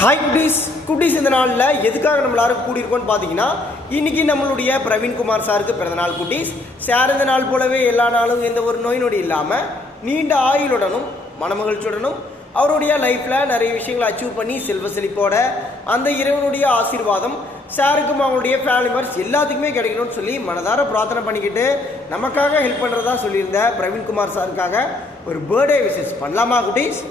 Hi குட்டீஸ் இந்த நாளில் எதுக்காக நம்ம எல்லாரும் கூடியிருக்கோம்னு பார்த்தீங்கன்னா இன்றைக்கி நம்மளுடைய பிரவீன்குமார் சாருக்கு பிறந்தநாள் குட்டீஸ். சார் இந்த நாள் போலவே எல்லா நாளும் எந்த ஒரு நோய் நொடி இல்லாமல் நீண்ட ஆயுளுடனும் மனமகிழ்ச்சியுடனும் அவருடைய லைஃப்பில் நிறைய விஷயங்களை அச்சீவ் பண்ணி செல்வ செழிப்போட அந்த இறைவனுடைய ஆசீர்வாதம் சாருக்கும் அவங்களுடைய ஃபேமிலி மெம்பர்ஸ் எல்லாத்துக்குமே கிடைக்கணும்னு சொல்லி மனதார பிரார்த்தனை பண்ணிக்கிட்டு நமக்காக ஹெல்ப் பண்ணுறதா சொல்லியிருந்த பிரவீன்குமார் சாருக்காக ஒரு பர்த்டே விஷஸ் பண்ணலாமா குட்டீஸ்?